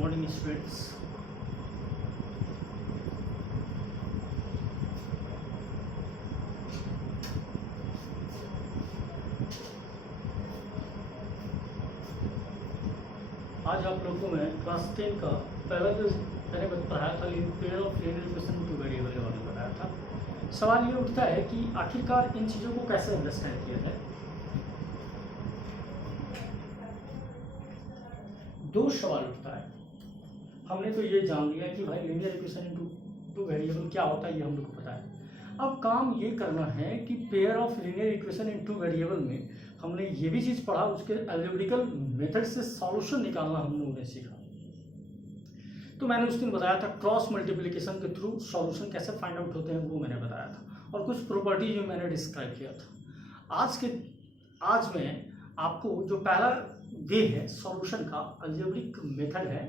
Morning students. आज आप लोगों को मैं क्लास 10 का पहला जो मैंने बताया था pair of linear equation two variable के बारे में बताया था। सवाल ये उठता है कि आखिरकार इन चीज़ों को कैसे अंडरस्टैंड किया जाए। दो सवाल उठता है। हमने तो ये जान लिया कि भाई linear equation into two variable क्या होता है, ये हम लोग को पता है। अब काम ये करना है कि pair of linear equation in two variable में हमने ये भी चीज़ पढ़ा, उसके अलजेब्रिकल मेथड से सॉल्यूशन निकालना हम लोगों ने सीखा। तो मैंने उस दिन बताया था क्रॉस मल्टीप्लिकेशन के थ्रू सॉल्यूशन कैसे फाइंड आउट होते हैं, वो मैंने बताया था, और कुछ प्रॉपर्टी जो मैंने डिस्क्राइब किया था। आज मैं आपको जो पहला वे है सॉल्यूशन का, अलजेब्रिक मेथड है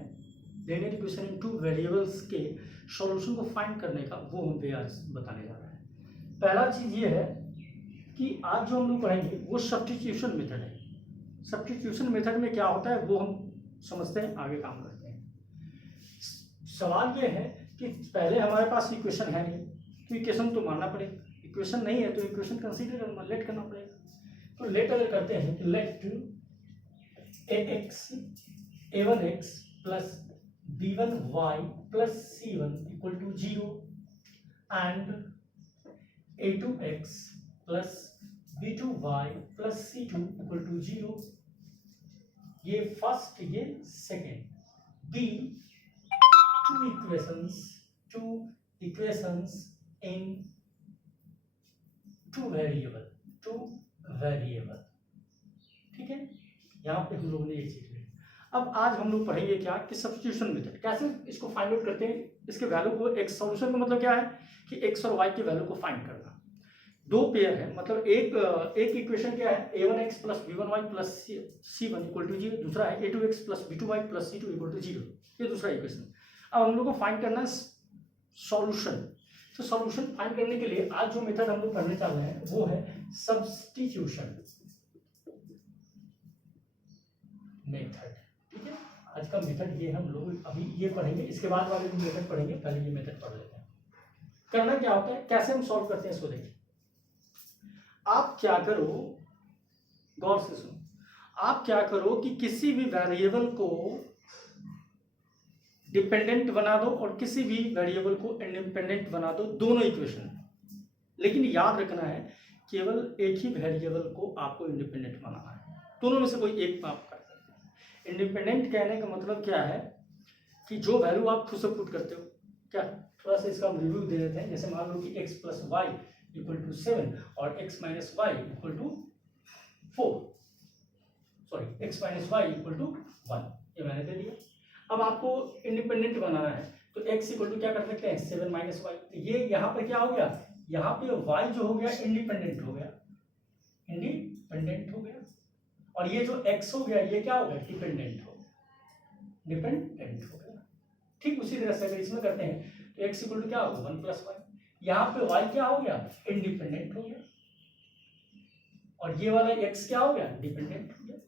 linear equation in two variables के सॉल्यूशन को फाइंड करने का, वो हम वे आज बताने जा रहे हैं। पहला चीज़ ये है कि आज जो हम लोग पढ़ेंगे वो सब्स्टिट्यूशन मेथड है। सब्स्टिट्यूशन मेथड में क्या होता है वो हम समझते हैं, आगे काम करते हैं। सवाल ये है कि पहले हमारे पास इक्वेशन है नहीं, तो इक्वेशन तो मानना पड़ेगा। इक्वेशन नहीं है तो इक्वेशन कंसीडर लेट करना पड़ेगा। तो लेट अगर करते हैं कि let a1x plus b1y plus c1 equal to 0 and a2x plus b2y plus c2 equal to 0। ये फर्स्ट, ये second. Be two equations in two variable, ठीक है। यहाँ पे हम लोग ने ये सीख लिया। अब आज हम लोग पढ़ेंगे क्या कि सब्स्टिट्यूशन मेथड कैसे इसको फाइंड आउट करते हैं। इसके वैल्यू को एक्स, सॉल्यूशन का मतलब क्या है कि एक्स और वाई की वैल्यू को फाइंड करना। दो पेयर है, मतलब एक इक्वेशन क्या है a1x plus b1y plus c1 equal to 0, दूसरा है a2x plus b2y plus c2 equal to 0। ये दूसरा इक्वेशन। अब हम लोग को फाइंड करना है सॉल्यूशन। तो सॉल्यूशन फाइंड करने के लिए आज जो मेथड हम लोग पढ़ने चाह रहे हैं वो है सब्स्टिट्यूशन मेथड, ठीक है। आज का मेथड ये हम लोग अभी ये पढ़ेंगे, इसके बाद वाले भी मेथड पढ़ेंगे, पहले ये मेथड पढ़ लेते हैं। करना क्या होता है, कैसे हम सॉल्व करते हैं इसको देखिए। आप क्या करो, गौर से सुनो, आप क्या करो कि किसी भी वेरिएबल को डिपेंडेंट बना दो और किसी भी वेरिएबल को इंडिपेंडेंट बना दो, दोनों इक्वेशन। लेकिन याद रखना है केवल एक ही वेरिएबल को आपको इंडिपेंडेंट बनाना है, दोनों में से कोई एक आप कर सकते हैं। इंडिपेंडेंट कहने का मतलब क्या है कि जो वैल्यू आप खुद से पुट करते हो। क्या, थोड़ा सा इसका हम रिव्यू दे देते हैं। जैसे मान लो कि x plus y equal to 7 और x minus y equal to 4, sorry x minus y equal to 1, ये मैंने दे दिया। अब आपको इंडिपेंडेंट बनाना है तो x इक्वल टू क्या कर सकते हैं 7 माइनस वाई। तो ये यहाँ पर क्या हो गया, यहाँ पे y जो हो गया इंडिपेंडेंट हो गया, और ये जो x हो गया ये क्या हो गया डिपेंडेंट हो गया। ठीक उसी तरह से अगर इसमें करते हैं तो x इक्वल टू क्या होगा 1 प्लस वाई। यहाँ पे y क्या हो गया इंडिपेंडेंट हो गया, और ये वाला x क्या हो गया डिपेंडेंट हो गया।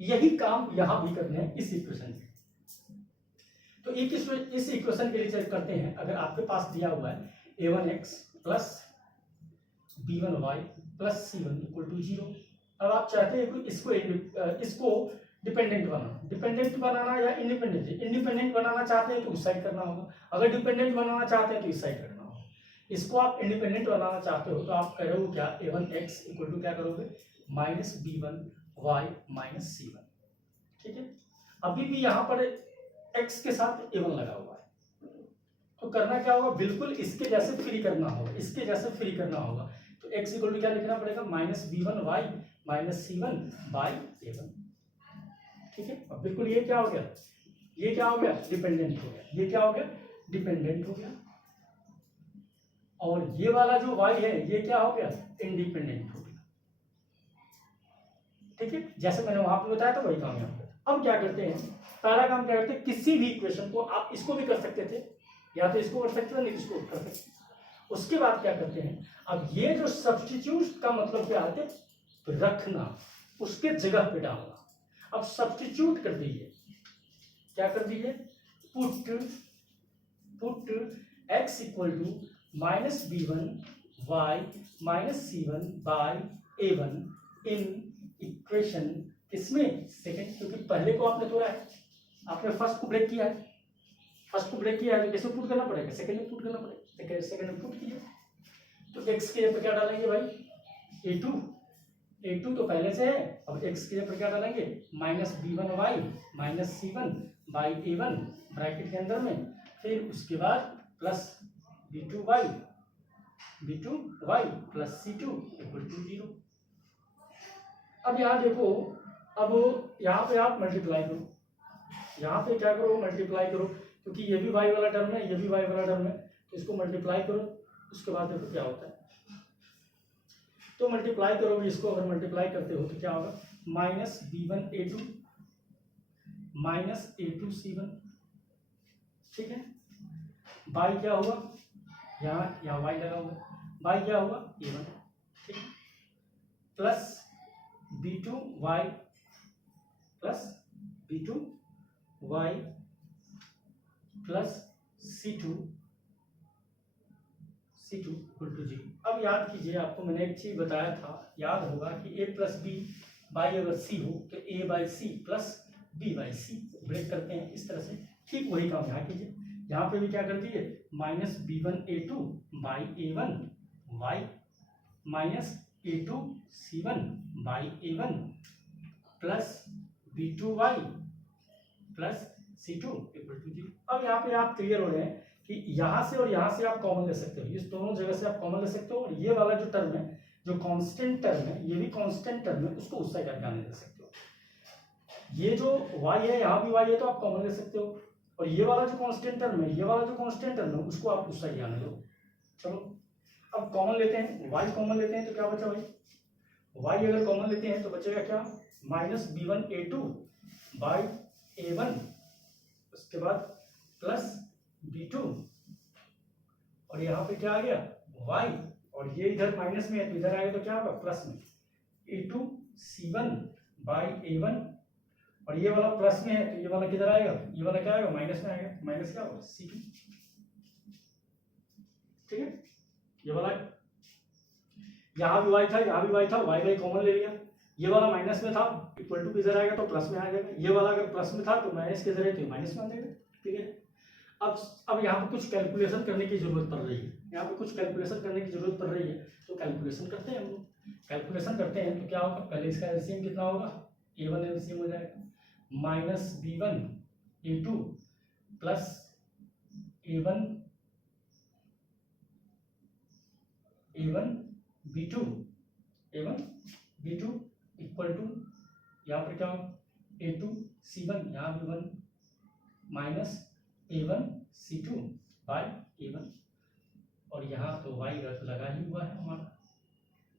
यही काम यहाँ भी करना है इस इक्वेशन में। तो इस इक्वेशन के लिए चेक करते हैं। अगर आपके पास दिया हुआ है a1x plus b1y plus c1 equal to 0। अब आप चाहते हैं कि इसको डिपेंडेंट बनाना या इंडिपेंडेंट बनाना चाहते हैं तो उस साइड करना होगा। अगर डिपेंडेंट बनाना चाहते हैं तो इस साइड करना होगा। इसको आप इंडिपेंडेंट बनाना चाहते हो तो आप करोगे क्या, a1x इक्वल टू क्या करोगे माइनस b1y माइनस c1, ठीक है। अभी भी यहाँ पर x के साथ a1 लगा हुआ है, तो करना क्या होगा, बिल्कुल इसके जैसे फ्री करना होगा। तो x इक्वल टू क्या लिखना पड़ेगा minus b1y minus c1 by a1, ठीक है। अब बिल्कुल ये क्या हो गया डिपेंडेंट हो गया, ये क्या हो गया डिपेंडेंट हो गया, और ये वाला जो y है ये क्या हो गया इंडिपेंडेंट हो गया, ठीक है। जैसे मैंने वहां पे बताया था वही काम यहाँ पे। अब क्या करते हैं, पहला काम क्या करते हैं, किसी भी इक्वेशन को आप इसको भी कर सकते थे, या तो इसको कर सकते थे नहीं इसको कर सकते। उसके बाद क्या करते हैं, अब ये जो सब्स्टिट्यूट का मतलब क्या है, रखना, उसके जगह पे डालना। अब सब्स्टिट्यूट कर दीजिए क्या कर दीजिए, put x equal to minus b1 y minus c1 by a1 in equation किसमें, सेकंड, क्योंकि पहले को आपने तोड़ा है, आपने फर्स्ट को ब्रेक किया है, तो किसमें पुट करना पड़ेगा, सेकंड में पुट करना पड़ेगा, सेकंड में पुट किया। तो x के ऊपर क्या डालेंगे भाई, a2 तो पहले से है, अब x के ऊपर क्या डालेंगे, minus b1y minus c1 by a1 bracket के अंदर में, फिर उसके बाद plus b2y plus c2 equal to 0। अब यहाँ देखो, अब यहाँ पे आप मल्टीप्लाई करो, यहाँ पे क्या करो, मल्टीप्लाई करो, क्योंकि ये भी y वाला टर्म है, ये भी y वाला टर्म है, तो इसको मल्टीप्लाई करो, उसके बाद देखो क्या होता है। तो मल्टीप्लाई करोगे इसको, अगर मल्टीप्लाई करते हो तो क्या होगा, minus b1 a2 minus a2 c1, ठीक है, बाई क्या हुआ, यहाँ y लगा हुआ, बाई क्या हुआ a1, ठीक है, plus b2y plus b2y plus c2 equal to 0। अब याद कीजिए, आपको मैंने एक चीज बताया था, याद होगा कि a प्लस बी बाई अगर c हो तो a by c plus b by सी, ब्रेक करते हैं इस तरह से, ठीक वही काम यहाँ कीजिए, यहाँ पे भी क्या कर दीजिए, minus b1 a2 by a1 y minus a2 c1 by a1 plus b2y plus c2 equal to 0। अब यहाँ पे आप क्लियर हो रहे हैं कि यहाँ से और यहाँ से आप कॉमन ले सकते हो, इस दोनों जगह से आप कॉमन ले सकते हो, और ये वाला जो टर्म है, जो कांस्टेंट टर्म है, ये भी कांस्टेंट टर्म है, उसको उस साइड आने दे सकते हो। ये जो y है, यहाँ भी y है, तो आप कॉमन ले सकते हो, और ये वाला जो कांस्टेंट टर्म है, ये वाला जो कांस्टेंट टर्म है, उसको आप उस साइड आने दो। चलो अब कॉमन लेते हैं, y कॉमन लेते हैं तो क्या बचा भाई, y अगर कॉमन लेते हैं तो बचेगा क्या, minus b1 a2 by a1, उसके बाद प्लस b2, और यहाँ पे क्या आ गया y, और ये इधर माइनस में है तो इधर आएगा तो क्या होगा प्लस में, a2 c1 बाई a1, और ये वाला प्लस में है तो ये वाला किधर आएगा, ये वाला क्या आएगा, माइनस में आएगा, माइनस क्या होगा c2, ठीक है। ये वाला यहाँ भी y था, यहाँ भी y था, y कॉमन ले लिया, ये वाला माइनस में था, इक्वल टू किधर आएगा तो प्लस में आ जाएगा, ये वाला अगर प्लस में था तो माइनस किधर है तो माइनस में आ जाएगा, ठीक है। अब यहाँ पे कुछ कैलकुलेशन करने की जरूरत पड़ रही है, यहाँ पे कुछ कैलकुलेशन करने की जरूरत पड़ रही है, तो कैलकुलेशन करते हैं हम लोग, कैलकुलेशन करते हैं तो क्या होगा, पहले इसका एलसीएम कितना होगा, a1 एलसीएम हो जाएगा, minus b1 a2 plus a1 b2 equal to, यहाँ पर क्या होगा a2 c1, यहाँ भी 1 minus a1 c2 by a1, और यहाँ तो y लगा ही हुआ है हमारा,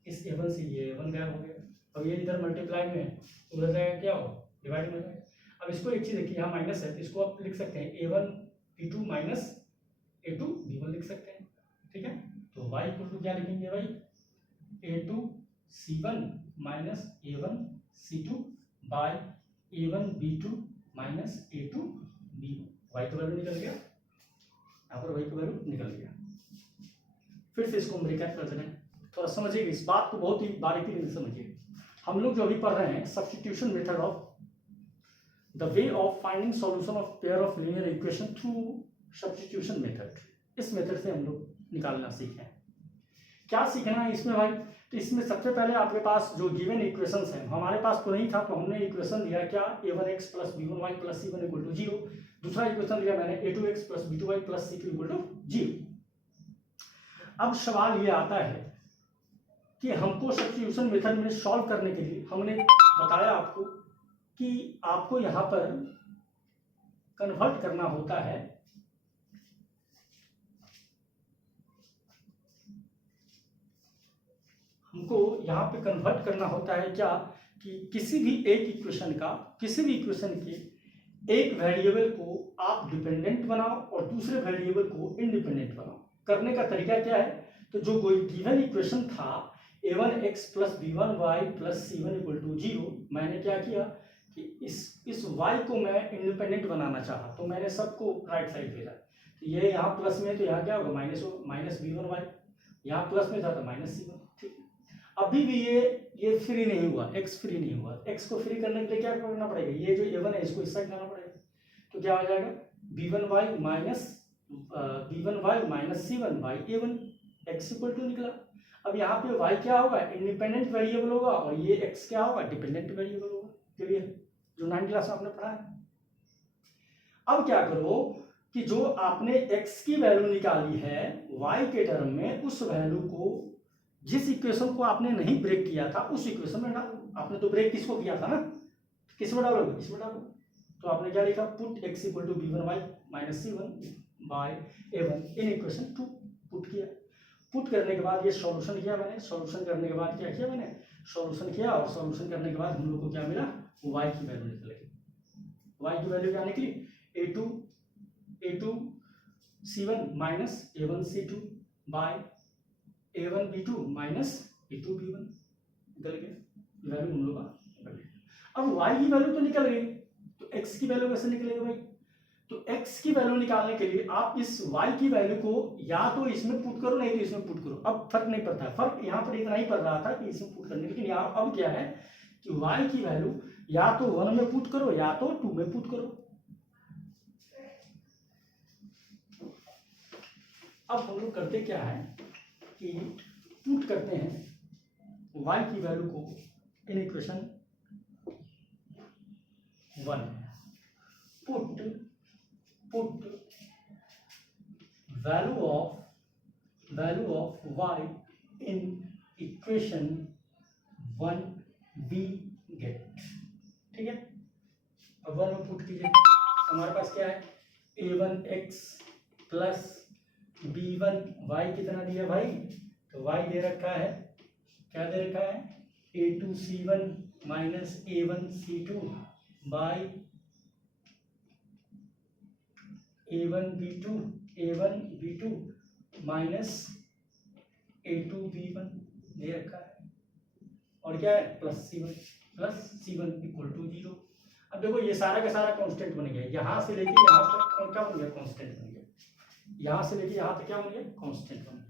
इस a1 से ये a1 गायब हो गया, अब ये इधर मल्टीप्लाई में है, उधर जाएगा क्या होगा, डिवाइड में जाएगा। अब इसको एक चीज देखिए, यहाँ माइनस है तो इसको आप लिख सकते हैं a1 b2 minus a2 b1 लिख सकते हैं, ठीक है। तो y इक्वल टू क्या लिखेंगे भाई, a2 c1 minus a1 c2 by a1 b2 minus a2 b1, y का वैल्यू निकल गया, यहाँ पर y का वैल्यू निकल गया। फिर से इसको हम रिकैप कर दें, थोड़ा समझिएगा इस बात को, बहुत ही बारीकी से समझिए। हम लोग जो अभी पढ़ रहे हैं substitution method of the way of finding solution of pair of linear equation through substitution method, इस मेथड से हम लोग निकालना सीखे हैं। क्या सीखना है इसमें भाई, तो इसमें सबसे पहले आपके पास जो गिवन इक्वेशंस हैं, हमारे पास तो नहीं था, तो हमने इक्वेशन लिया क्या, a1x plus b1y plus c1 equal to 0, दूसरा इक्वेशन लिया मैंने a2x plus b2y plus c2 equal to 0। अब सवाल ये आता है कि हमको सब्स्टिट्यूशन मेथड में सॉल्व करने के लिए हमने बताया आपको कि आपको यहाँ पर कन्वर्ट करना होता है हमको यहाँ पे कन्वर्ट करना होता है क्या, कि किसी भी इक्वेशन के एक वेरिएबल को आप डिपेंडेंट बनाओ और दूसरे वेरिएबल को इंडिपेंडेंट बनाओ। करने का तरीका क्या है, तो जो कोई गिवन इक्वेशन था a1x plus b1y plus c1 equal to 0, मैंने क्या किया कि इस y को मैं इंडिपेंडेंट बनाना चाहा, तो मैंने सबको राइट साइड भेजा। तो ये यहाँ प्लस में, तो यहाँ क्या होगा माइनस b1y, यहाँ प्लस में था तो माइनस c1। ठीक, अभी भी ये फ्री नहीं हुआ, x फ्री नहीं हुआ। x को फ्री करने के लिए क्या करना पड़ेगा, ये जो a1 है इसको इस साइड लाना पड़ेगा। तो क्या हो जाएगा b1y minus c1 by a1, x equal to निकला। अब यहाँ पे y क्या होगा, इंडिपेंडेंट वेरिएबल होगा, और ये x क्या होगा, डिपेंडेंट वेरिएबल होगा। क्लियर, जो 9th क्लास में आपने पढ़ा है। अब क्या करो कि जो आपने x की वैल्यू निकाली है y के टर्म में, उस वैल्यू को जिस इक्वेशन को आपने नहीं ब्रेक किया था उस इक्वेशन में डालो। आपने तो ब्रेक किसको किया था ना, किस में डालोगे, इसमें डालो। तो आपने क्या लिखा, put x equal to b1y minus c1 by a1 in equation 2 put किया। पुट करने के बाद ये सॉल्यूशन किया मैंने, सॉल्यूशन करने के बाद क्या किया मैंने, सॉल्यूशन किया, और सॉल्यूशन करने के बाद हम लोग को क्या मिला, y की वैल्यू निकली। y की वैल्यू क्या निकली, a2 c1 minus a1 c2 bye a1 b2 minus a2 b1 निकल गया। वैल्यू हम लोग का। अब y की वैल्यू तो निकल गई, तो x की वैल्यू कैसे निकलेगी भाई, तो x की वैल्यू निकालने के लिए आप इस y की वैल्यू को या तो इसमें पुट करो, नहीं तो इसमें पुट करो। अब फर्क नहीं पड़ता है, फर्क यहाँ पर इतना ही पड़ रहा था कि इसमें पुट करने, लेकिन यहाँ अब क्या है कि y की वैल्यू या तो 1 में पुट करो या तो 2 में पुट करो। अब हम लोग करते क्या है कि पुट करते हैं y की वैल्यू को इन equation 1, put value of y in equation 1 we get। ठीक है, अब 1 में पुट कीजिए, हमारे पास क्या है, a1x प्लस b1y कितना दिया भाई, तो y दे रखा है, क्या दे रखा है, a2c1 minus a1c2 by a1b2 minus a2b1 दे रखा है, और क्या है प्लस c1 इक्वल टू 0। अब देखो ये सारा का सारा कांस्टेंट बन गया, यहाँ से लेके यहाँ तक क्या बन गया, कांस्टेंट बन गया। यहाँ से लेके यहाँ तक क्या बन गया, कांस्टेंट बन गया।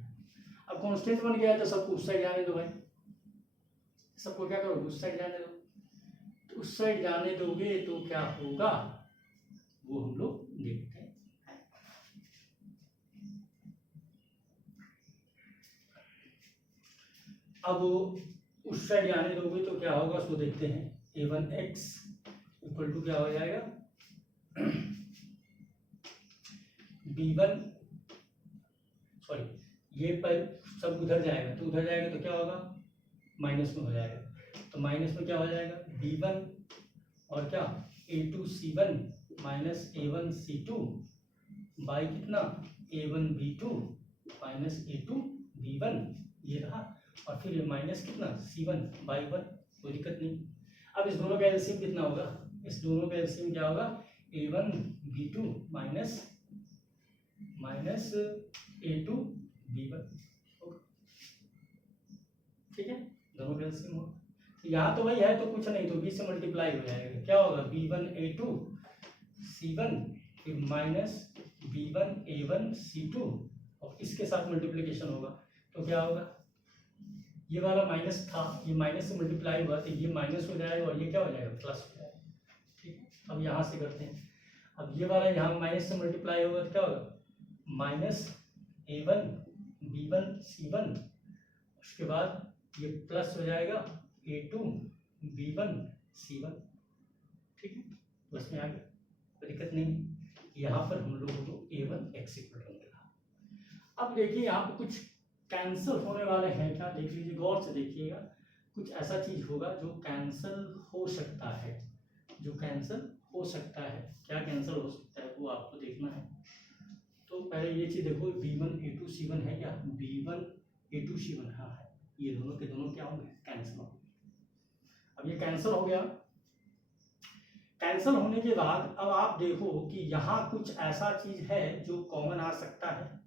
अब कांस्टेंट बन गया है तो सबको उस साइड जाने दो भाई, सबको क्या करो, उस साइड जाने दो। तो उस साइड जाने दोगे तो क्या होगा वो हम लोग देखते हैं। अब उस साइड जाने दोगे तो क्या होगा उसको देखते हैं। a1x इक्वल टू क्या हो जाएगा, b1 सॉरी ये पर सब उधर जाएगा, तो उधर जाएगा तो क्या होगा, माइनस में हो जाएगा। तो माइनस में क्या हो जाएगा, b1 और क्या a2c1 माइनस a1c2 बाई कितना a1b2 माइनस a2b1 ये रहा, और फिर ये माइनस कितना c1 बाई 1, कोई दिक्कत नहीं। अब इस दोनों का एलसीएम कितना होगा, इस दोनों का एलसीएम क्या होगा, a1b2 माइनस a2b1 होगा। ठीक है, दोनों का एलसीएम होगा। यहाँ तो वही है तो कुछ नहीं, तो b से मल्टीप्लाई हो जाएगा, क्या होगा b1 a2 c1 फिर माइनस b1 a1 c2, और इसके साथ मल्टीप्लिकेशन होगा तो क्या होगा, ये वाला माइनस था, ये माइनस से मल्टीप्लाई हुआ तो ये माइनस हो जाएगा और ये क्या हो जाएगा, प्लस हो जाएगा। ठीक है, अब यहाँ से करते हैं। अब ये वाला यहाँ माइनस से मल्टीप्लाई होगा तो क्या होगा, माइनस a1 b1 c1, उसके बाद ये प्लस हो जाएगा a2 b1 c1। ठीक है, प्लस में आ गया, कोई दिक्कत नहीं। यहाँ पर हम लोगों को a1x इक्वल टू मिला। अब देखिए यहाँ पे कुछ कैंसिल होने वाले हैं क्या, देख लीजिए, गौर से देखिएगा। कुछ ऐसा चीज होगा जो कैंसिल हो सकता है, जो कैंसिल हो सकता है। क्या कैंसिल हो सकता है वो आपको देखना है। तो पहले ये चीज देखो, b1 a2 c1 है क्या, b1 a2 c1 हाँ है, ये दोनों के दोनों क्या होंगे, कैंसिल होंगे। अब ये कैंसिल हो गया। कैंसिल होने के बाद अब आप देखो कि यहाँ कुछ ऐसा चीज है जो कॉमन आ सकता है,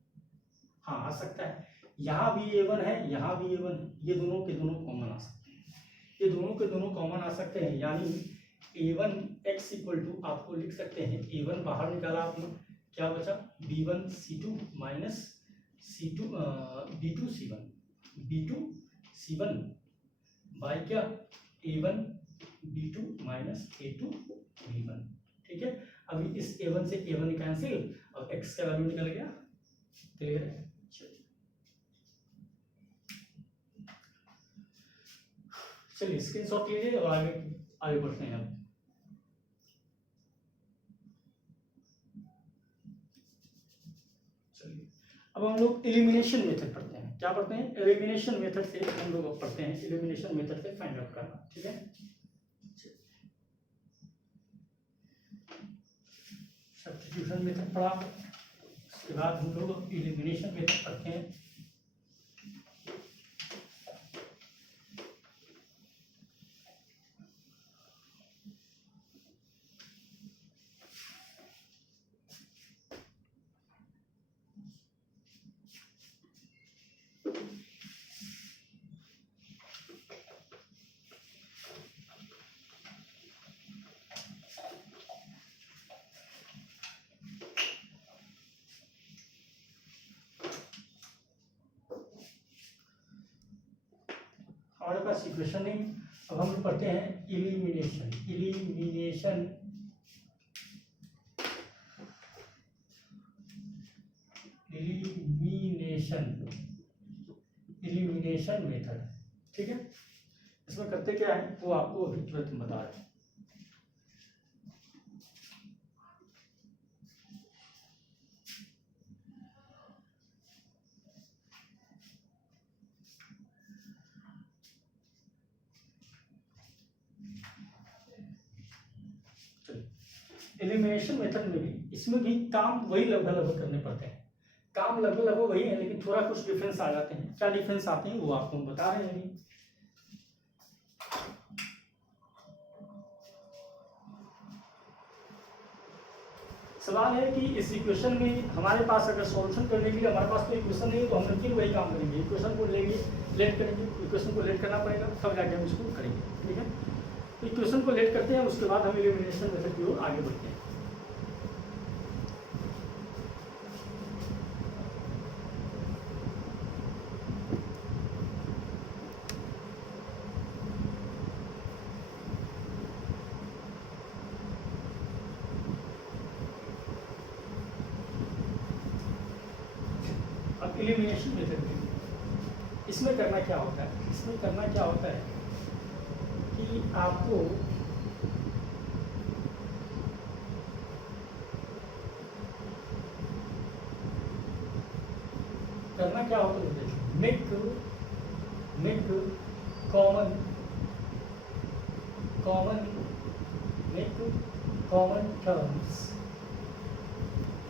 हाँ आ सकता है। यहाँ भी a1 है, यहाँ भी a1 है, ये दोनों के दोनों कॉमन आ सकते हैं, ये दोनों के दोनों कॉमन आ सकते हैं। यानी A1 x इक्वल टू आपको लिख सकते हैं A1 बाहर निकाला आपने, क्या बचा B1 C2 minus C2 B2 C1 B2 C1 by क्या A1 B2 minus A2 B1। ठीक है, अभी इस A1 से A1 कैंसिल और x का वैल्यू निकल गया। क्लियर है? चलिए स्क्रीनशॉट लीजिए और आगे आगे बढ़ते हैं। चलिए अब हम लोग एलिमिनेशन मेथड पढ़ते हैं। क्या पढ़ते हैं? एलिमिनेशन मेथड से हम लोग पढ़ते हैं, एलिमिनेशन मेथड से फाइंड आउट करना। ठीक है, सब्स्टिट्यूशन मेथड पढ़ा, उसके बाद हम लोग एलिमिनेशन मेथड पढ़ते हैं। हमारे पास इक्वेशन नहीं, अब हम लोग पढ़ते हैं elimination. Elimination elimination elimination method. ठीक है, इसमें करते क्या है वो आपको अभी तुरंत बता रहे हैं। एलिमिनेशन मेथड में भी, इसमें भी काम वही लगभग करने पड़ते हैं। काम लगभग वही है, लेकिन थोड़ा कुछ डिफरेंस आ जाते हैं। क्या डिफरेंस आते हैं वो आपको हम बता रहे हैं अभी। सवाल है कि इस इक्वेशन में हमारे पास अगर सॉल्यूशन करने के लिए हमारे पास कोई इक्वेशन नहीं है तो हम लोग फिर वही काम करेंगे, इक्वेशन को लेंगे, लेट करेंगे, इक्वेशन को लेट करना पड़ेगा तब जाके हम इसको करेंगे। ठीक है, तो इक्वेशन को लेट करते हैं, उसके बाद हम एलिमिनेशन मेथड की ओर आगे बढ़ते हैं। एलिमिनेशन मेथड में इसमें करना क्या होता है? इसमें करना क्या होता है कि आपको करना क्या होता है, make common terms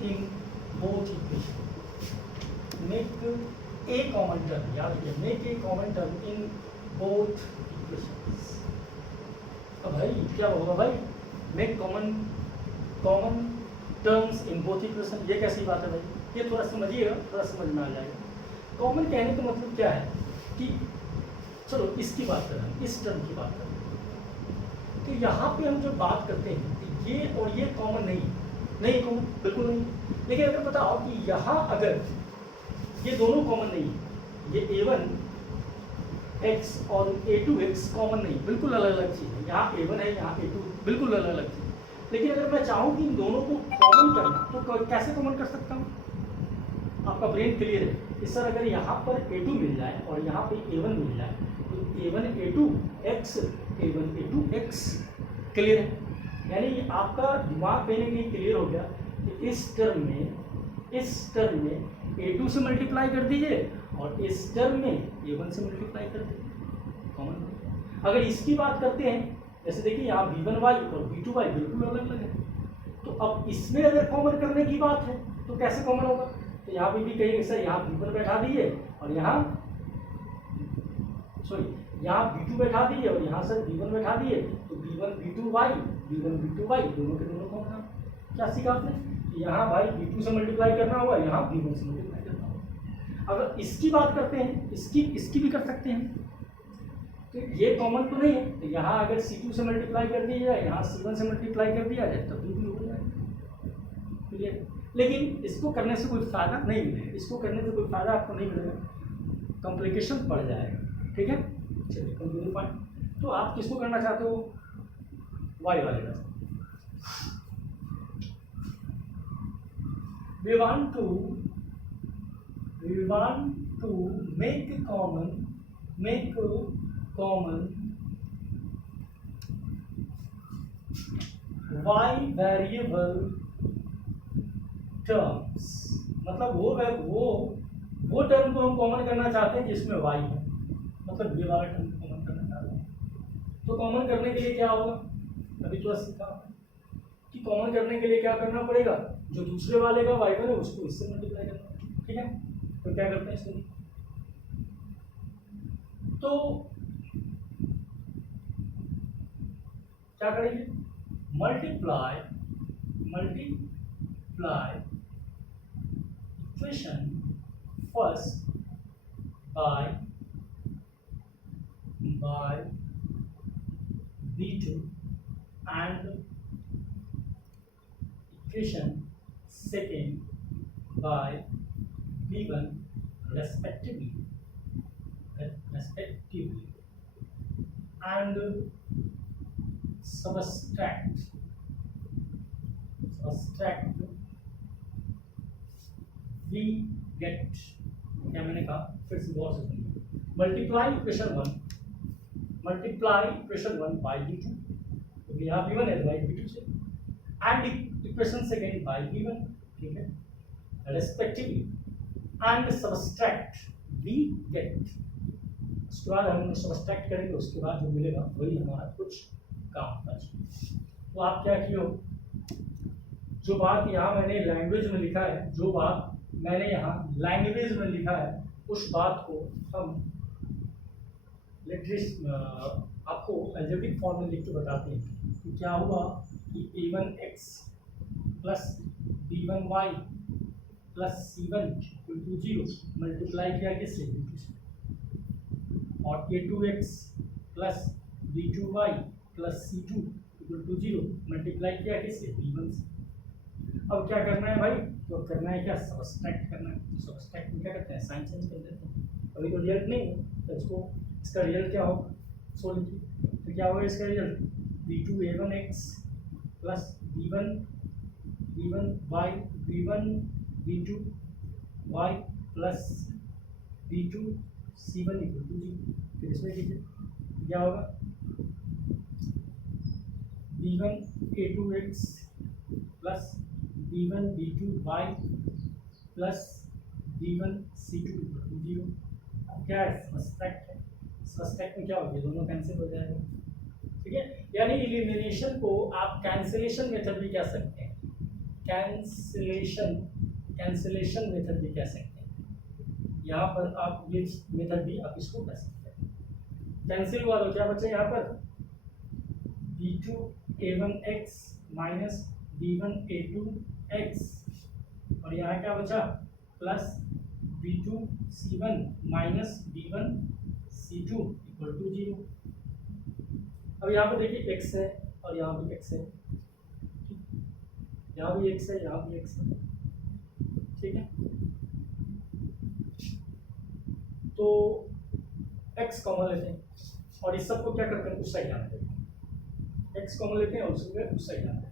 in both equation. Make a common term, याद रखिए, make a common term in both equations. अब भाई क्या होगा भाई, make common terms in both equation, ये कैसी बात है भाई? ये थोड़ा समझिएगा, थोड़ा समझ में आ जाएगा। कॉमन कहने का मतलब क्या है कि चलो इसकी बात कर रहे हैं, इस टर्म की बात कर रहे हैं, तो यहाँ पे हम जो बात करते हैं ये और ये कॉमन नहीं कॉमन, बिल्कुल नहीं। लेकिन अगर बताओ कि यहाँ अगर ये दोनों कॉमन नहीं है, ये A1x और A2x कॉमन नहीं, बिल्कुल अलग अलग चीज़ है। यहाँ A1 है, यहाँ A2, बिल्कुल अलग अलग चीज़ है। लेकिन अगर मैं चाहूँ कि इन दोनों को कॉमन करना तो कैसे कॉमन कर सकता हूँ? आपका ब्रेन क्लियर है इस सर, अगर यहाँ पर A2 मिल जाए और यहाँ पे A1 मिल जाए तो A1 A2x A1 A2x। Clear है? यानी आपका दिमाग पहले नहीं क्लियर हो गया कि इस टर्म में A2 से मल्टीप्लाई कर दीजिए और इस टर्म में A1 से मल्टीप्लाई कर दीजिए, कॉमन। अगर इसकी बात करते हैं, जैसे देखिए यहाँ B1y और B2y बिल्कुल अलग अलग है, तो अब इसमें अगर कॉमन करने की बात है तो कैसे कॉमन होगा? तो यहाँ पे भी कहेंगे सर यहाँ B1 बैठा दीजिए और यहाँ B2 बैठा दीजिए और यहाँ सर B1 बैठा दिए, तो B1 B2y दोनों के दोनों कॉमन। क्या सीखा आपने? यहाँ भाई B2 से मल्टीप्लाई करना होगा, यहाँ B1 से मल्टीप्लाई करना होगा। अगर इसकी बात करते हैं, इसकी भी कर सकते हैं, तो ये कॉमन तो नहीं है, तो यहाँ अगर C2 से मल्टीप्लाई कर दिया जाए, यहाँ C1 से मल्टीप्लाई कर दिया जाए, तब भी हो जाएगा। क्लियर? लेकिन इसको करने से कोई फायदा नहीं मिलेगा, इसको करने से कोई फायदा आपको नहीं मिलेगा, कॉम्प्लिकेशन बढ़ जाएगा। ठीक है, चलिए कंक्लूजन पॉइंट। तो आप किसको करना चाहते हो? वाई वाले का। we want to make common y variable terms, मतलब वो टर्म को हम कॉमन करना चाहते हैं जिसमें y है, मतलब ये वाला टर्म कॉमन करना चाहते हैं। तो कॉमन करने के लिए क्या होगा, अभी तो सीखा कि कॉमन करने के लिए क्या करना पड़ेगा, जो दूसरे वाले का y1 है उसको इससे मल्टीप्लाई करना है। ठीक है, तो क्या करते हैं इसको, तो क्या करेंगे, multiply equation first by b2 and equation second by b1 respectively, and subtract we get, क्या मैंने कहा फिर से गौर से सुनिए, multiply equation one by b2, क्योंकि यहाँ b1 है बाई b2 से, and equation second by b1, ठीक है, respectively, and subtract we get. उसके बाद हम सबट्रैक्ट करेंगे, उसके बाद जो मिलेगा वही हमारा कुछ काम होना चाहिए। तो आप क्या किए हो, जो बात यहाँ मैंने लैंग्वेज में लिखा है, उस बात को हम आपको अलजेब्रिक फॉर्म में लिख के बताते हैं कि क्या हुआ कि a1x plus b1y plus c1 equal to 0 multiply किया किससे, b2 से, और a2x plus b2y plus c2 equal to 0 multiply किया किससे, b1 से। अब क्या करना है भाई, तो करना है क्या, सबट्रैक्ट करना है। सबट्रैक्ट में क्या करते हैं, साइन चेंज कर देते हैं, अभी तो रिजल्ट नहीं है, तो इसका रिजल्ट क्या होगा, सो लिखिए, तो क्या होगा इसका result, b2a1x plus b1y b2y plus b2c1 equal to 0। फिर इसमें कीजिए, क्या होगा, b1a2x plus b1b2y plus b1c2 equal to 0। क्या है, सबट्रैक्ट है, सबट्रैक्ट में क्या होगा, दोनों कैंसिल हो जाएगा। ठीक है, यानी एलिमिनेशन को आप कैंसिलेशन मेथड भी कह सकते हैं, कैंसिलेशन मेथड भी कह सकते हैं। यहाँ पर आप ये मेथड भी आप इसको कह सकते हैं। कैंसिल हुआ तो क्या बचे यहाँ पर, b2a1x माइनस b1a2x, और यहाँ क्या बचा, plus b2c1 minus b1c2 equal to 0। अब यहाँ पे देखिए x है और यहाँ भी x है, यहाँ भी x है, यहाँ भी x है, ठीक है। तो x कॉमन लेते हैं और इस सब को क्या करते हैं, उस साइड आते हैं, x कॉमन लेते हैं और उसको उस साइड आते हैं।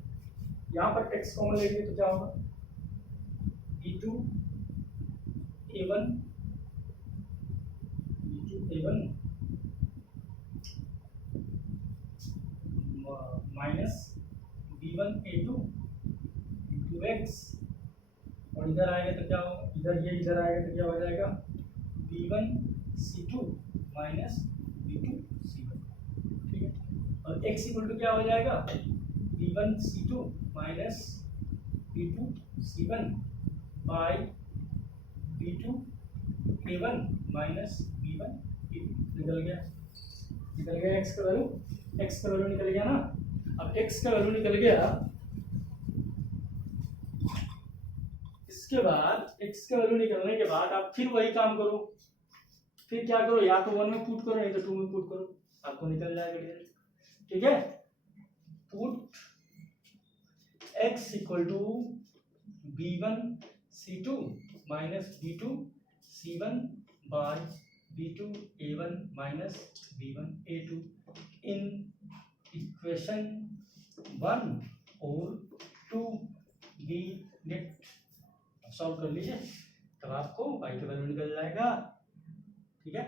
यहाँ पर x कॉमन लेंगे तो क्या होगा, b2a1 minus b1a2 into x, और इधर आएगा तो क्या होगा, इधर आएगा तो क्या हो जाएगा, b1c2 माइनस b2c1, ठीक है। और x इक्वल टू क्या हो जाएगा, b1c2 minus b2c1 bye b2a1 minus b1a2, निकल गया x का वैल्यू निकल गया ना। अब x का वैल्यू निकल गया, इसके बाद x का वैल्यू निकलने के बाद आप फिर वही काम करो, फिर क्या करो, या तो 1 में पुट करो नहीं तो 2 में पुट करो। आपको निकल जाएगा रिजल्ट, ठीक है। Put x equal to b1 c2 minus b2 c1 by b2 a1 minus b1 a2 in equation 1 और 2 बी नेट सॉल्व कर लीजिए, तब आपको y का वैल्यू निकल जाएगा, ठीक है।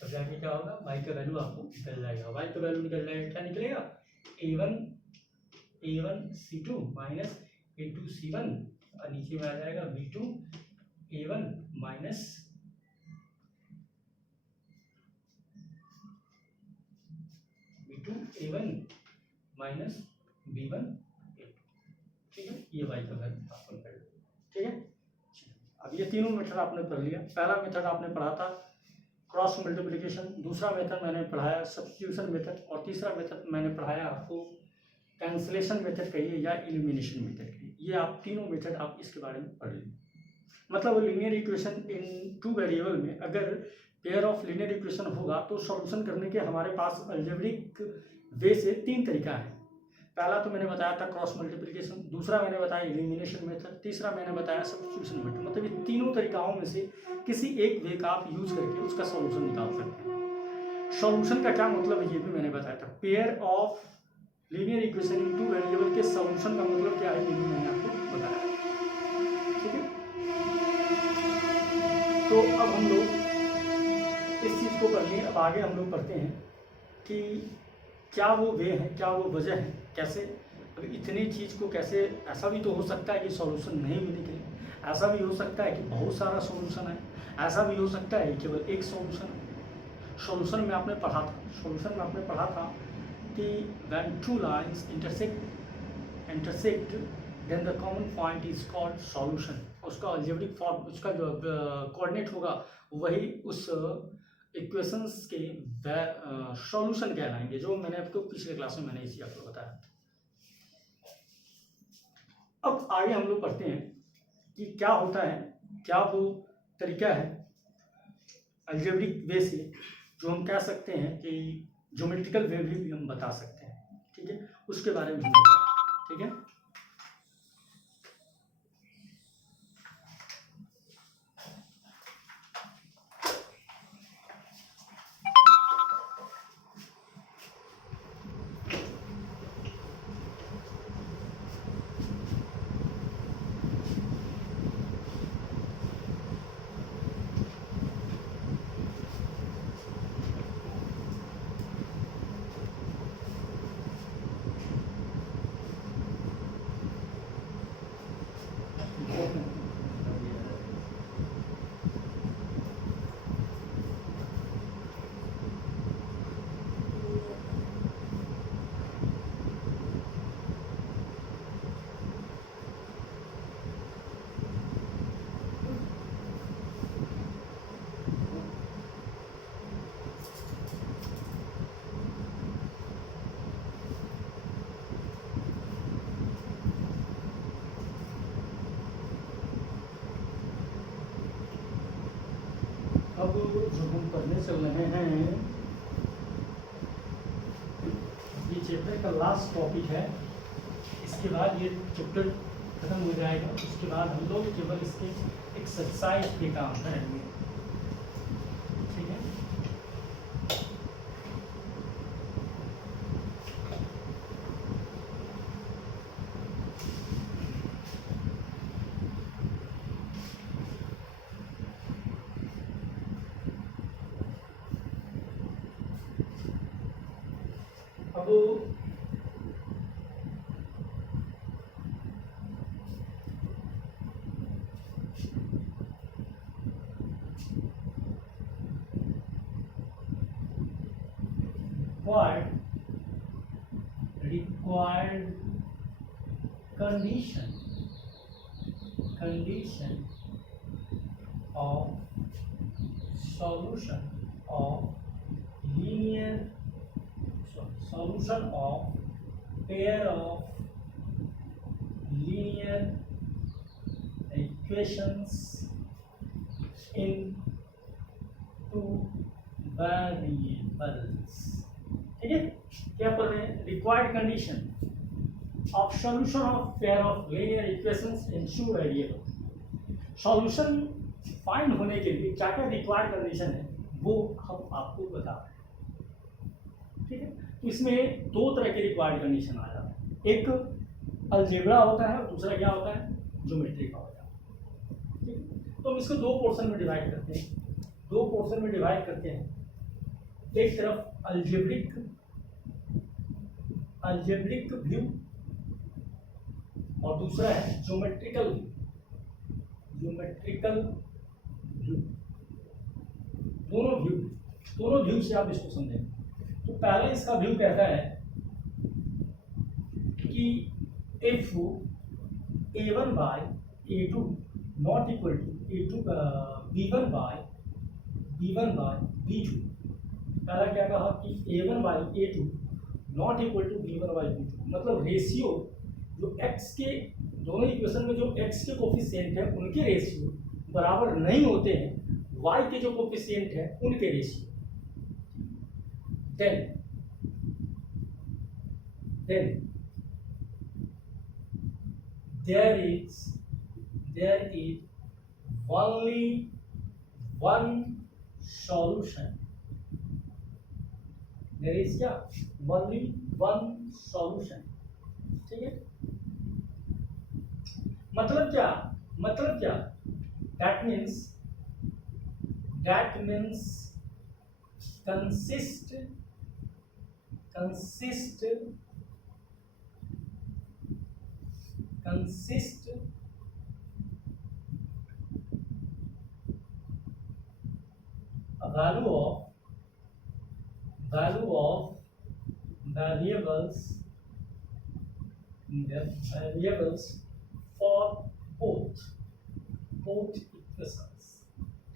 तब जाके क्या होगा, y का वैल्यू आपको निकल जाएगा, y का वैल्यू निकल जाएगा, क्या निकलेगा, a1 c2 minus a2 c1 और नीचे में आ जाएगा b2 a1 minus b2 a1 minus b1 a2, ठीक है। ये y का वैल्यू आपको निकल जाएगा, ठीक है। अब ये तीनों मेथड आपने पढ़ लिया। पहला मेथड आपने पढ़ा था क्रॉस मल्टीप्लिकेशन, दूसरा मेथड मैंने पढ़ाया सब्स्टिट्यूशन मेथड, और तीसरा मेथड मैंने पढ़ाया आपको कैंसलेशन मेथड कहिए या इलिमिनेशन मेथड कहिए। ये आप तीनों मेथड आप इसके बारे में पढ़ लीजिए। मतलब linear equation in two variable में अगर पेयर ऑफ लीनियर इक्वेशन होगा तो सॉल्यूशन करने के हमारे पास अलजेब्रिक वे से तीन तरीका है। पहला तो मैंने बताया था क्रॉस मल्टीप्लिकेशन, दूसरा मैंने बताया इलिमिनेशन मेथड, तीसरा मैंने बताया सब्स्टिट्यूशन मेथड। मतलब ये तीनों तरीकाओं में से किसी एक वे का आप यूज करके उसका सॉल्यूशन निकाल सकते हैं। सॉल्यूशन का क्या मतलब है ये भी मैंने बताया था। Pair of linear equation in two variable के सॉल्यूशन का मतलब क्या है ये भी मैंने आपको बताया, ठीक है। तो अब हम लोग इस चीज़ को पढ़ लिए, अब आगे हम लोग पढ़ते हैं कि क्या वो वे है, क्या वो वजह है, कैसे अब इतनी चीज़ को कैसे, ऐसा भी तो हो सकता है कि सॉल्यूशन नहीं भी निकले, ऐसा भी हो सकता है कि बहुत सारा सॉल्यूशन है, ऐसा भी हो सकता है केवल एक सॉल्यूशन है। सॉल्यूशन में आपने पढ़ा था कि when two lines intersect then the common point is called solution. उसका अलजेब्रिक फॉर्म, उसका जो कोऑर्डिनेट होगा वही उस इक्वेशंस के सॉल्यूशन कहलाएंगे, जो मैंने आपको पिछले क्लास में मैंने इसी आपको बताया। अब आगे हम लोग पढ़ते हैं कि क्या होता है, क्या वो तरीका है अलजेब्रिक वे से जो हम कह सकते हैं कि ज्योमेट्रिकल वे भी हम बता सकते हैं, ठीक है। उसके बारे में हम बताएं, ठीक है। अब जो हम पढ़ने चल रहे हैं ये चैप्टर का लास्ट टॉपिक है। इसके बाद ये चैप्टर खत्म हो जाएगा, उसके बाद हम लोग केवल इसके एक्सरसाइज पे काम करेंगे, ठीक है। अब required condition of solution of pair of linear equations in two variables, ठीक है, क्या पढ़ रहे हैं? Required condition of solution of pair of linear equations in two variable. Solution find होने के लिए क्या क्या रिक्वायर्ड कंडीशन है वो हम आपको बता रहे हैं। ठीक है, तो इसमें दो तरह के रिक्वायर्ड कंडीशन आ जाता है, एक अलजेब्रा होता है और दूसरा क्या होता है? ज्योमेट्री का होता है। ठीक है, तो हम इसको दो पोर्शन में डिवाइड करते हैं, एक तरफ अल्जेब्रिक व्यू और दूसरा है ज्योमेट्रिकल व्यू। दोनों व्यू से आप इसको समझें। तो पहला इसका व्यू कहता है कि if a1 by a2 not equal to b1 by b2, पहला क्या कहा कि a1 by a2 not equal to b1 by b2, मतलब रेशियो जो x के दोनों इक्वेशन में जो x के कोफिशिएंट है उनके रेशियो बराबर नहीं होते हैं y के जो कोफिशिएंट है उनके ratio. then there is only one solution। there is क्या? only one solution। ठीक है, मतलब क्या? that means consist a value of variables for both equations।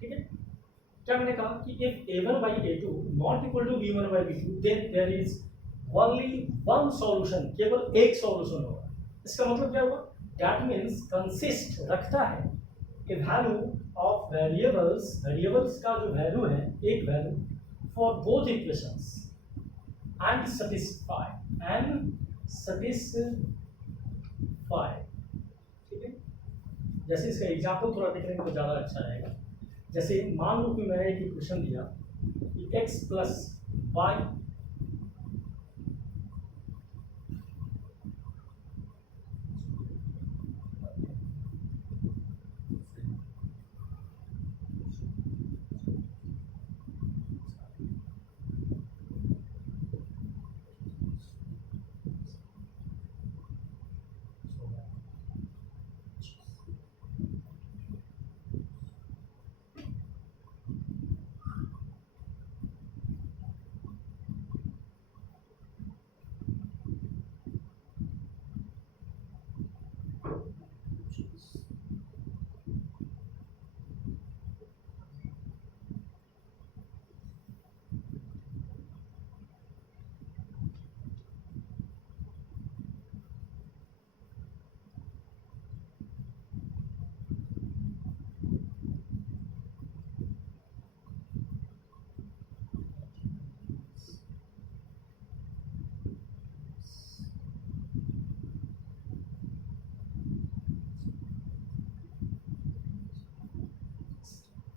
ठीक है, क्या मैंने कहा कि if a1 by a2 not equal to b1 by b2 then there is only one solution, केवल एक सॉल्यूशन होगा। इसका मतलब क्या हुआ? that means consist रखता है a value of variables का जो वैल्यू है, एक value for both equations and satisfy। ठीक है, जैसे इसका एग्जांपल थोड़ा देखने को ज़्यादा अच्छा रहेगा। जैसे मान लो कि मैंने एक इक्वेशन दिया कि x प्लस वाई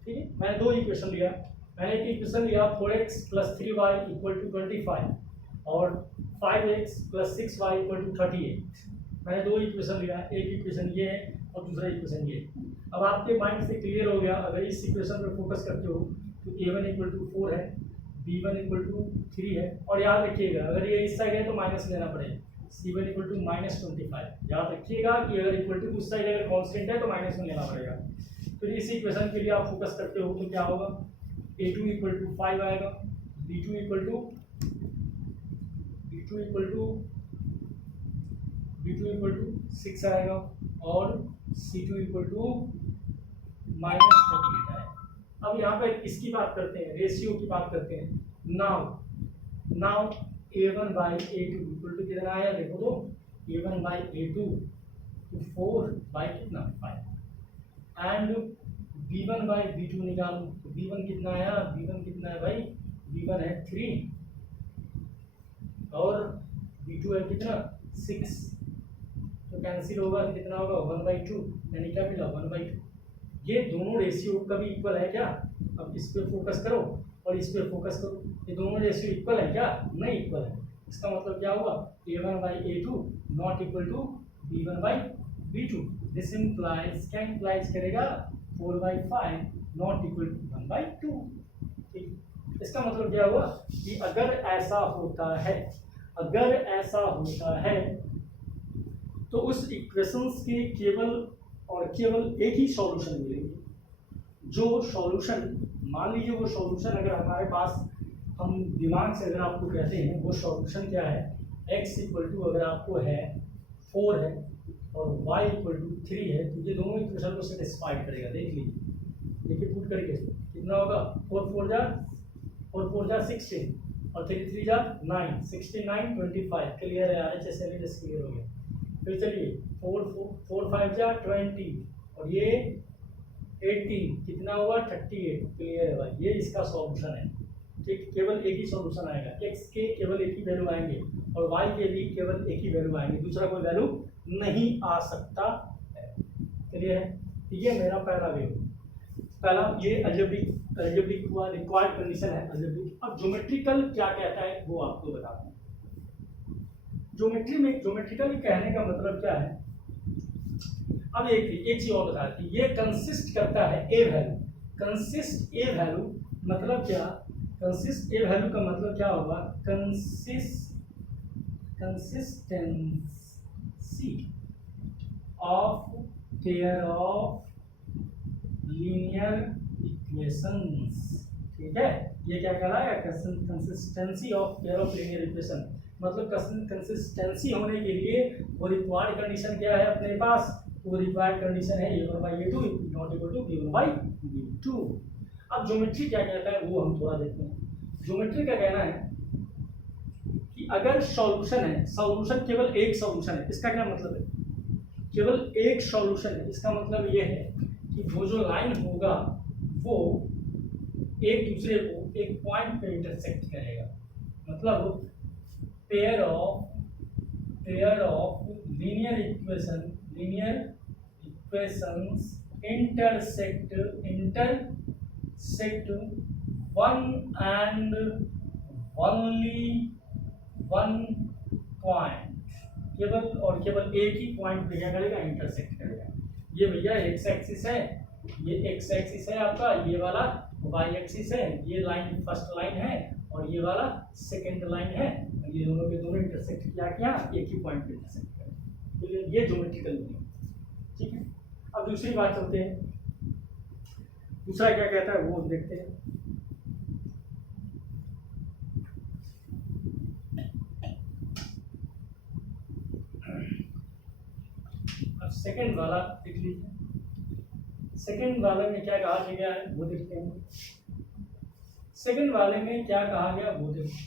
ठीक है, मैंने दो इक्वेशन लिया। मैंने एक इक्वेशन लिया 4x plus 3y equal to 25 और 5x plus 6y equal to 38। मैंने दो इक्वेशन लिया, एक इक्वेशन ये है और दूसरा इक्वेशन ये। अब आपके माइंड से क्लियर हो गया, अगर इस इक्वेशन पर फोकस करते हो तो a1 इक्वल टू 4 है, b1 इक्वल टू 3 है, और याद रखिएगा अगर ये इस साइड है तो माइनस लेना पड़ेगा, c1 इक्वल टू -25। याद रखिएगा कि अगर इक्वल टू उस साइड अगर कांस्टेंट है तो माइनस में लेना पड़ेगा। फिर इस इक्वेशन के लिए आप फोकस करते हो तो क्या होगा? a2 इक्वल टू 5 आएगा, b2 इक्वल टू 6 आएगा और c2 इक्वल टू -38 आएगा। अब यहाँ पर इसकी बात करते हैं, रेशियो की बात करते हैं। Now a1 by a2 equal to कितना आया देखो तो, a1 बाई a2 तो 4 बाई कितना 5 एंड b1 बाई b2 निकालो तो b1 कितना आया, b1 कितना है भाई, b1 है 3 और b2 है कितना 6, तो कैंसिल होगा तो कितना होगा 1/2, यानी क्या मिला 1/2। ये दोनों रेशियो कभी इक्वल है क्या? अब इस पे फोकस करो और इस पे फोकस करो, ये दोनों रेशियो इक्वल है क्या? नहीं इक्वल है। इसका मतलब क्या होगा a1/a2 not equal to b1/b2। This implies, क्या इंप्लाइज करेगा 4/5 नॉट इक्वल टू 1/2। ठीक, इसका मतलब क्या हुआ कि अगर ऐसा होता है, अगर ऐसा होता है तो उस इक्वेशंस के केवल और केवल एक ही सॉल्यूशन मिलेंगे। जो सॉल्यूशन, मान लीजिए वो सॉल्यूशन अगर हमारे पास, हम दिमाग से अगर आपको कहते हैं वो सॉल्यूशन क्या है, x इक्वल टू अगर आपको है 4 है और y इक्वल टू 3 है, तो ये दोनों इक्वेशन को सेटिस्फाइड करेगा। देख लीजिए, देखिए पुट करके कितना होगा 4 जा 16 और 3 3 जा 9, 69 25। क्लियर है? RHS LHS क्लियर हो गया। फिर चलिए 4 5 जा 20 और ये 18, कितना हुआ 38। क्लियर है भाई? ये इसका सॉल्यूशन है। ठीक, केवल एक ही सॉल्यूशन आएगा, x के केवल एक ही वैल्यू आएंगे और y के भी केवल एक ही वैल्यू आएंगे, दूसरा कोई वैल्यू नहीं आ सकता है। क्लियर है? ये मेरा पहला व्यू, पहला ये अलजेब्रिक हुआ, रिक्वायर्ड कंडीशन है अलजेब्रिक। अब ज्योमेट्रिकल क्या कहता है वो आपको बताता हूँ। ज्योमेट्री में, ज्योमेट्रिकल कहने का मतलब क्या है, अब एक चीज और बता दी, ये कंसिस्ट करता है ए वैल्यू। कंसिस्ट ए वैल्यू मतलब क्या? कंसिस्ट ए वैल्यू का मतलब क्या होगा? Consistency of pair of linear equations. ठीक है, ये क्या कहलाएगा? Consistency of pair of linear equation. मतलब कंसिस्टेंसी होने के लिए वो रिक्वायर्ड कंडीशन क्या है अपने पास? वो रिक्वायर्ड कंडीशन है a1/a2 not equal to b1/b2। अब ज्योमेट्री क्या कहता है वो हम थोड़ा देखते हैं। ज्योमेट्री का कहना है कि अगर सॉल्यूशन है, सॉल्यूशन केवल एक सॉल्यूशन है, इसका क्या मतलब है? केवल एक सॉल्यूशन है, इसका मतलब ये है कि वो जो लाइन होगा वो एक दूसरे को एक पॉइंट पे इंटरसेक्ट करेगा। मतलब pair of linear equations intersect one and only one point, केवल और केवल एक ही पॉइंट पे क्या करेगा? इंटरसेक्ट करेगा। ये भैया एक्स एक्सिस है, ये एक्स एक्सिस है आपका, ये वाला वाई एक्सिस है, ये लाइन फर्स्ट लाइन है और ये वाला सेकंड लाइन है, ये दोनों के दोनों इंटरसेक्ट किया एक ही पॉइंट पे इंटरसेक्ट करेगा। तो ये ज्योमेट्रिकल मीनिंग। ठीक है, अब दूसरी बात चलते हैं, दूसरा क्या कहता है वो देखते हैं। अब सेकंड वाला देख लीजिए, सेकंड वाले में क्या कहा गया है वो देखते हैं। सेकंड वाले में क्या कहा गया वो देखो।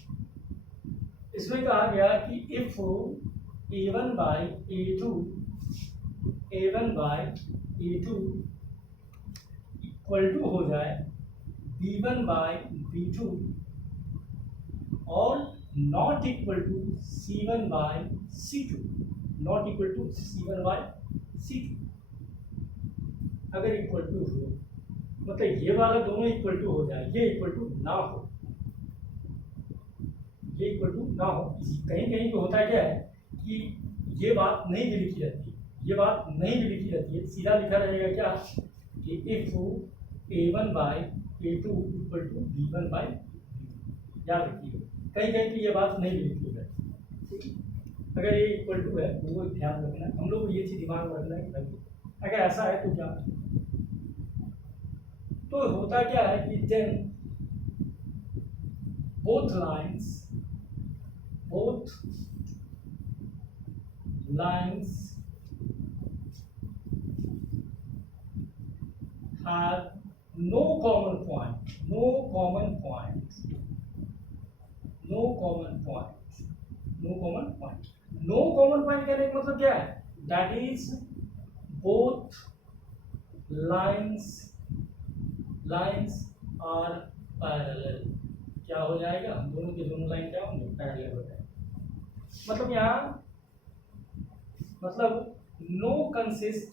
इसमें कहा गया कि इफ a1/a2 इक्वल टू हो जाए b1/b2 और not equal to c1/c2, not equal to c1/c2। अगर इक्वल टू हो मतलब ये वाला दोनों इक्वल टू हो जाए, ये इक्वल टू ना हो, ये इक्वल टू ना हो। कहीं कहीं पे होता क्या है कि ये बात नहीं भी लिखी रहती है, ये बात नहीं भी लिखी रहती है, सीधा लिखा रहेगा क्या कि if a1/a2 equal to b1/b2। याद रखिए, कहीं कहीं पे ये बात नहीं भी लिखी रहती है। अगर ये इक्वल टू है तो वो ध्यान रखना, हम लोग को ये चीज दिमाग में रखना है कि अगर ऐसा है तो क्या, तो होता क्या है कि then both lines have no common point कहने का मतलब क्या है? that is both lines are parallel। क्या हो जाएगा? दोनों के दोनों लाइन क्या होंगे? पैरेलल हो जाएंगे। मतलब यहाँ मतलब no consist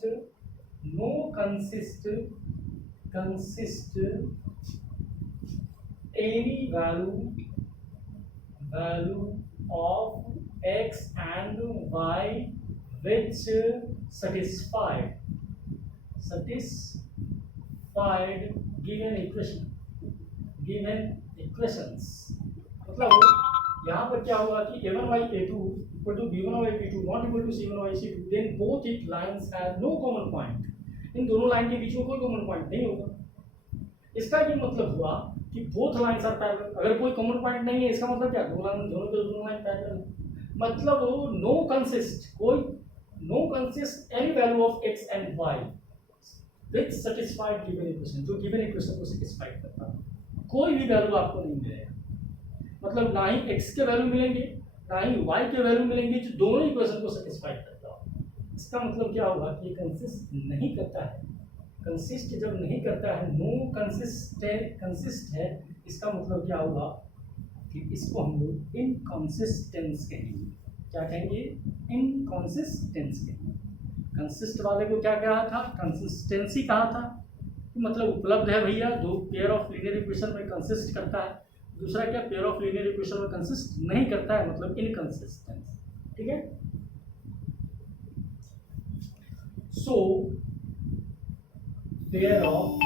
any value of x and y which satisfied given equations। मतलब यहाँ पर क्या होगा कि a1y a2 equal to b1y b2 not equal to c1y c2, then both it lines have no common point। इन दोनों line के बीच में कोई कॉमन पॉइंट नहीं होगा। इसका ये मतलब हुआ कि बोथ लाइंस आर पैरेलल। अगर कोई कॉमन पॉइंट नहीं है इसका मतलब क्या, दोनों लाइन पैरेलल है। मतलब no consist any value of x and y which satisfied given equation, जो गिवन इक्वेशन को सेटिस्फाइड करता है। कोई भी वैल्यू आपको नहीं मिलेगा, मतलब ना ही x के वैल्यू मिलेंगे ना ही y के वैल्यू मिलेंगे जो दोनों इक्वेशन को सेटिस्फाइड करता हो। इसका मतलब क्या होगा कि कंसिस्ट नहीं करता है। कंसिस्ट जब नहीं करता है, नो कंसिस्ट है, इसका मतलब क्या होगा कि इसको हम लोग इनकंसिस्टेंस कहेंगे। क्या कहेंगे? इनकंसिस्टेंस कहेंगे। कंसिस्ट वाले को क्या कहा था? कंसिस्टेंसी कहा था। मतलब उपलब्ध है भैया, दो पेयर ऑफ लीनियर इक्वेशन में कंसिस्ट करता है, दूसरा क्या पेयर ऑफ लीनियर इक्वेशन में कंसिस्ट नहीं करता है, मतलब इनकंसिस्टेंस। ठीक है। सो पेयर ऑफ